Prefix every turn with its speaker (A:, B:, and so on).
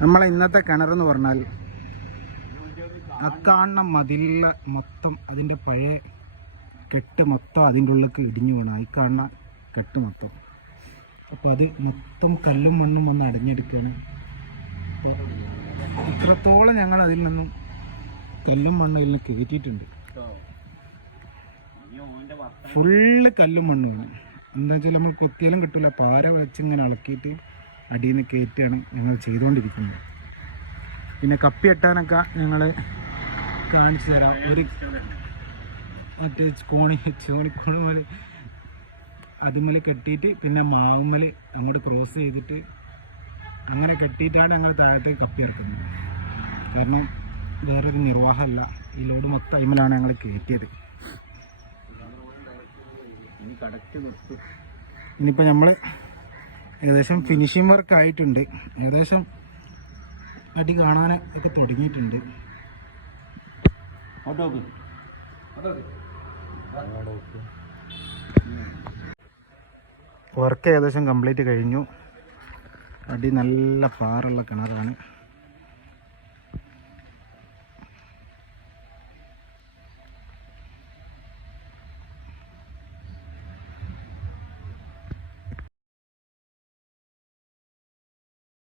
A: നമ്മളെ ഇന്നത്തെ കിണറെന്ന് പറഞ്ഞാൽ അക്കാണ മതിലില മൊത്തം അതിന്റെ പഴയ കെട്ട് മൊത്തം അതിന്റെ ഉള്ളിലേക്ക് ഇടിഞ്ഞു വീണു. ഈ കാണുന്ന കെട്ട് മൊത്തം. അപ്പോൾ അത് മൊത്തം കല്ലും മണ്ണും വന്ന് അടഞ്ഞെടുക്കുകയാണ് അപ്പോൾ ഇത്രത്തോളം ഞങ്ങൾ അതിൽ നിന്നും കല്ലും മണ്ണും ഇതിൽ നിന്ന് കയറ്റിയിട്ടുണ്ട്. ഫുള്ള് കല്ലും മണ്ണുമാണ് എന്താ വെച്ചാൽ നമ്മൾ കൊത്തിയാലും കിട്ടില്ല പാര വെച്ച് ഇങ്ങനെ ഇളക്കിയിട്ട് അടിയിൽ നിന്ന് കയറ്റുകയാണ് ഞങ്ങൾ ചെയ്തുകൊണ്ടിരിക്കുന്നത്. പിന്നെ കപ്പി എട്ടാനൊക്കെ ഞങ്ങൾ കാണിച്ചു തരാം. ഒരു മറ്റേ കോണി ചോണിക്കോണി ചോണിക്കോണുമൽ അതുമല കെട്ടിയിട്ട് പിന്നെ മാവുമ്മൽ അങ്ങോട്ട് ക്രോസ് ചെയ്തിട്ട് അങ്ങനെ കെട്ടിയിട്ടാണ് ഞങ്ങൾ താഴത്തേക്ക് കപ്പി ഇറക്കുന്നത്. കാരണം വേറൊരു നിർവാഹമല്ല. ഈ ലോഡ് മൊത്തം അയിമലാണ് ഞങ്ങൾ കയറ്റിയത്. ഇനിയിപ്പോൾ നമ്മൾ ഏകദേശം ഫിനിഷിംഗ് വർക്ക് ആയിട്ടുണ്ട്. ഏകദേശം അടി കാണാൻ ഒക്കെ തുടങ്ങിയിട്ടുണ്ട്. വർക്ക് ഏകദേശം കംപ്ലീറ്റ് കഴിഞ്ഞു. അടി നല്ല പാറുള്ള കിണറാണ്.